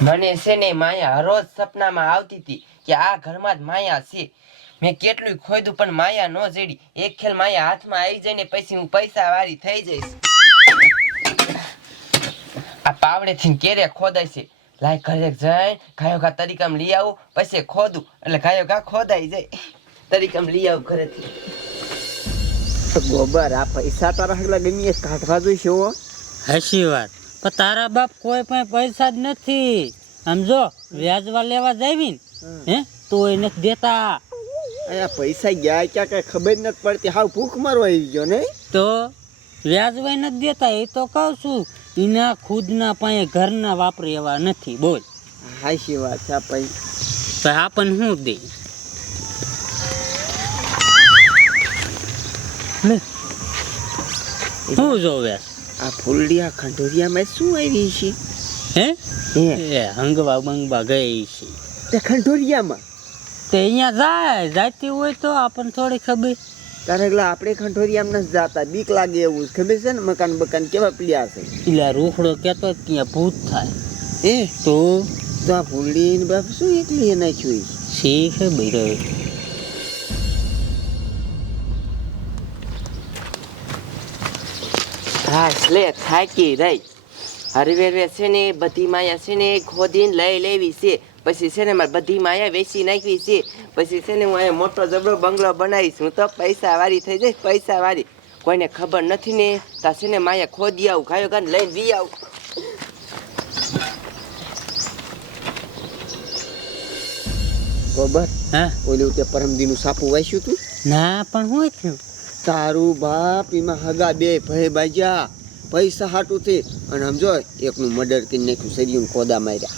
મને છે ને માયા હરોજ સપનામાં આવતી હતી કે આ ઘરમાં જ માયા છે. મેં કેટલું ખોયદું પણ માયા ન જડી. એક ખેલ માયા હાથમાં આવી જાય ને પછી હું પૈસા વાળી થઈ જઈશ. આ પાવડેથી કેરે ખોદાય છે. લાય ઘરે જઈ ગાયો ઘા તરીકામ લઈ આવું પછી ખોદું. એટલે ગાયો ઘા ખોદાઈ જાય. તરીકામ લઈ આવું ઘરેથી. ગોબર આ પૈસા તારા હગલા ગમીએ કાઢવા જોઈશે હો. હાચી વાત. પણ તારા બાપ કોઈ પણ પૈસા જ નથી. સમજો વ્યાજવા લેવા જાવી ને હે? તો એ નથી દેતા. અહીંયા પૈસા ગયા ક્યાં કઈ ખબર નથી પડતી. હાવ ભૂખ મારો આવી ગયો ને? તો વ્યાજવાય નથી દેતા એ તો કહું છું. એના ખુદના પાસે ઘરના વાપરે એવા નથી બોલ. હાશી વાત છે આ પૈ તો આપણને શું દે. શું જોવે આ ફૂલડિયા ખંડોરિયામાં શું આવી છે? હે? હે. એ હંગવા બંગવા ગઈ છે. તે ખંડોરિયામાં? તે અહીંયા જાય જાતી હોય તો આપણને થોડી ખબર. તારે એટલે આપણે ખંડોરિયામાં નથી જાતા બીક લાગે એવું જ ખબર છે ને મકાન બકાન કેવા પીડ્યા છે? એટલે રોખડો કહેતો ત્યાં ભૂત થાય. એ તો? તો આ ફૂલડી બાપ શું એકલી નાખ્યું છે? શીખ બૈરો. હા લે થાકી રહી. હરવે છે ને બધી માયા છે ને ખોદીને લઈ લેવી છે. પછી છે ને મારે બધી માયા વેચી નાખવી છે. પછી છે ને હું અહીંયા મોટો જબરો બંગલો બનાવીશ. હું તો પૈસા વાળી થઈ જઈશ પૈસા વાળી કોઈને ખબર નથી ને તા છે ને માયા ખોદી આવું ખાયો ખાને લઈને વી આવું. ગોબર હા. ઓલું તે પરમદીનું સાપુ વાંચ્યું તું? ના પણ હું થયું તારું બાપ એમાં હગા બે ભય બાજ્યા. પૈસા હાટું થી અને સમજો એકનું મર્ડર કરી નાખ્યું શરીયું કોદા માર્યા.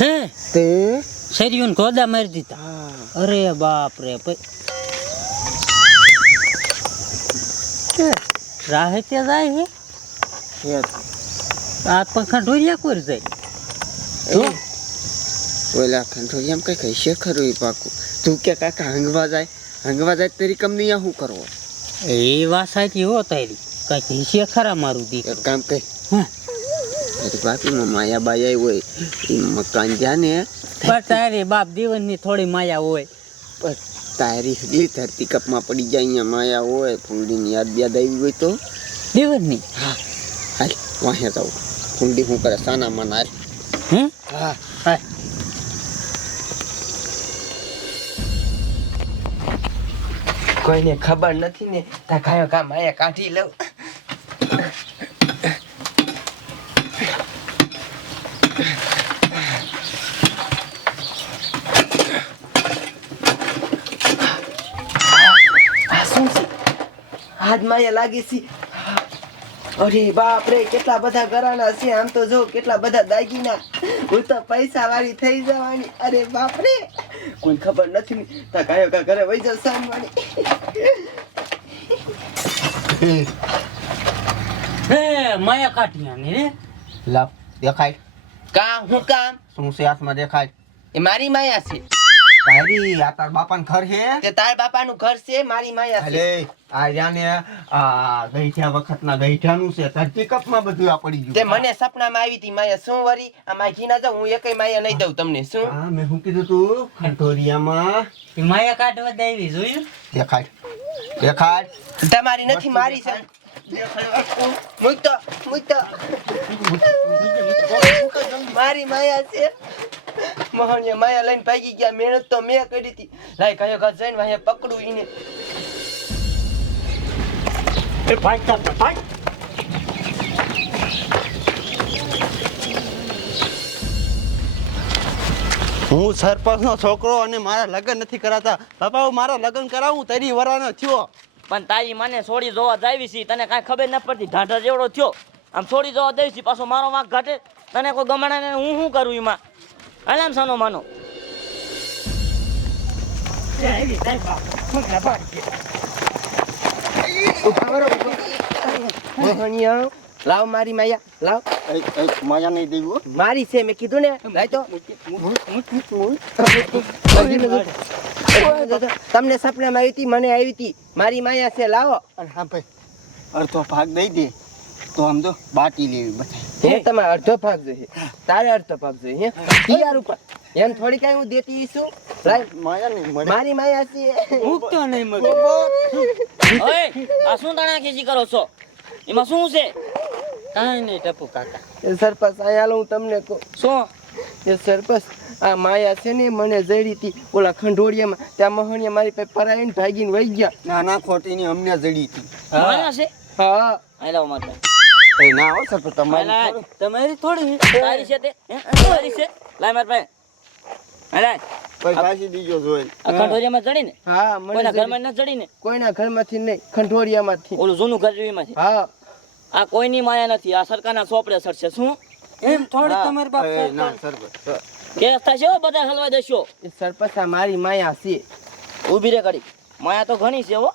હે? તે? શરીયું કોદા મારી દીધા? અરે બાપ રે રાહે ત્યાં જાય હે? આ પંખા ઢોરિયા કોર જાય? ઓલા ખંડોરિયામાં કઈ કઈ છે ખરું પાકું? તું કે કાકા હંગવા જાય? હંગવા જાય તરી કમ નહીં શું કરવો એ વાત સાચી હો તારી. કઈ હિસ્સે ખરા મારું એક દીકરું કામ કઈ હા. બાપીમાં માયા બાયા હોય એ મકાન જ્યાં ને પણ તારી બાપ દીવનની થોડી માયા હોય. પણ તારી હજી ધરતી કપમાં પડી જાય અહીંયા માયા હોય ફૂલડીની યાદ યાદ આવી હોય તો? દીવનની? હાલ વાહે જાવ ફૂલડી શું કરે? સાના મનાર. હે? હા. હા. કોઈને ખબર નથી ને તા ખાયો કામ આયા કાઢી લઉં. આ શું હાથ માયા લાગી છે. અરે બાપ રે, કેટલા બધા ઘરાના છે. આમ તો જો કેટલા બધા દાગીના. હું તો પૈસા વાળી થઈ જવાની. અરે બાપ રે. કોઈ ખબર નથી. ને તા કાયો કા ઘરે વઈ સામ સામવાની હે. માયા કાઢિયાની રે. લાવ દેખાય. કા હું કામ શું છે હાથમાં દેખાય? એ મારી માયા છે. તારી આ તાર બાપાનું ઘર છે તે તાર બાપાનું ઘર છે મારી માયા છે અલે આ જાને આ ગઈઠ્યા વખતના ગઈઠ્યાનું છે ધરતી કપમાં બધું આ પડી તે ગયું મને સપનામાં આવી હતી માયા શું વરી આ માખી ના જાઉં હું એકય માયા નહીં દઉં તમને શું હા મેં શું કીધું તું ખંડોરિયામાં એ માયા કાઢવા દેવી જોયું દેખાડ દેખાડ તમારી નથી મારી છે મૂક તો મારી માયા છે મોહનિયા માયા લઈને ભાગી ગયા મહેનત તો મેં કરી હતી. લાય કયો ઘર જઈને વાહે પકડું ઈને. એ ભાઈ તા ભાઈ. હું સરપંચનો છોકરો અને મારા લગ્ન નથી કરાતા. બાપા હું મારા લગ્ન કરાવું તારી વરાનો થયો. પણ તારી મને છોડી જોવા જાવી છે તને કાંઈ ખબર ન પડતી ઢાંઢા જેવડો થયો. આમ છોડી જોવા દેવી છે પાછો મારો વાંક ઘાટે. તને કોઈ ગમણાને હું શું કરું એમાં આલામ સાનો માનો લાવ મારી માયા લાવ માયા નહીં દેવું મારી છે મેં કીધું ને લાય તો તમને સપનામાં આવી હતી મને આવી હતી મારી માયા છે લાવો અને હા ભાઈ અડધો ભાગ દઈ દે તો આમ તો બાટી લેવી બધાય હે તમારે અડધો ભાગ જોઈએ. તારે અડધો ભાગ જોઈએ હે? યાર ઉપર. એમ થોડી કઈ હું દેતી છું માયા નહીં મારી માયા છે. મૂકતો નહીં મગજ ઓય આ શું તાણા ખીચી કરો છો? એમાં શું છે? કાંઈ નહીં ટપુ કાકા. એ સરપંચ અહીંયા હું તમને કહું. શું? એ સરપંચ આ માયા છે ને મને જડી હતી ઓલા ખંડોળિયામાં. ત્યાં મહણિયા મારી પાસે પરાઈને ભાગીને વહી ગયા. ના ના ખોટી ની અમને જડી હતી. માયા છે? હા. આઈ લાવ મારે એ ના હો સરપંચ તમારી તમારી થોડી તારી છે તે તારી છે? લાય માર પાસે. હાલ, હાલ. પછી જોઈ. આ ચડી ને હા કોઈના ઘરમાં ન ચડી ને કોઈના ઘરમાંથી નહીં ખંડોળિયામાંથી ઓલું જૂનું ઘર એમાંથી? હા. આ કોઈની માયા નથી આ સરકારના ચોપડે સડશે શું? એમ થોડી તમારી બાપ એ ના સરપંચ. સરપંચ કેસ થશે બધા હલવાઈ દેશો સરપંચ મારી માયા છે. ઊભી રે કરી માયા તો ઘણી છે હો.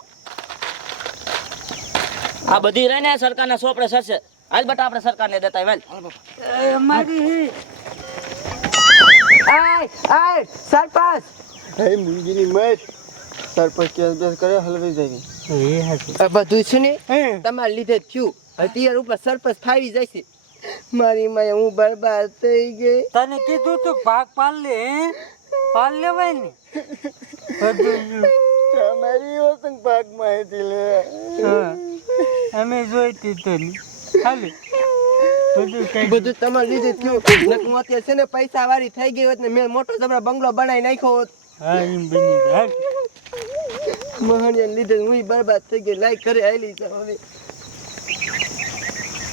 આ બધી રહે ને સરકારના સોપડે સરસે હાલ બટા આપણે સરકારને દેતા મારી આય આય સરપંચ. એ મુંગીની મત સરપંચ કેસ બેસ કરે હલવાઈ જાય એ હાચું. આ બધું છે ને તમારા લીધે થયું. અત્યાર ઉપર સરપંચ ફાવી જાય છે મારી માયા હું બરબાદ થઈ ગઈ. તને કીધું તું ભાગ પાલ લે પાલ લેવાય ને. બધું તમારી ઓસંગ ભાગ માહિતી લે. હા. અમે જોઈતી તો નહીં બધું કઈ બધું તમારા લીધે થયું. હું અત્યારે છે ને પૈસા વાળી થઈ ગઈ હોત ને મેં મોટો તમારો બંગલો બનાવી નાખ્યો હોત. હા એમ બની મહાણિયા લીધે હું બરબાદ થઈ ગઈ લાઈક કરે આવેલી છે હવે.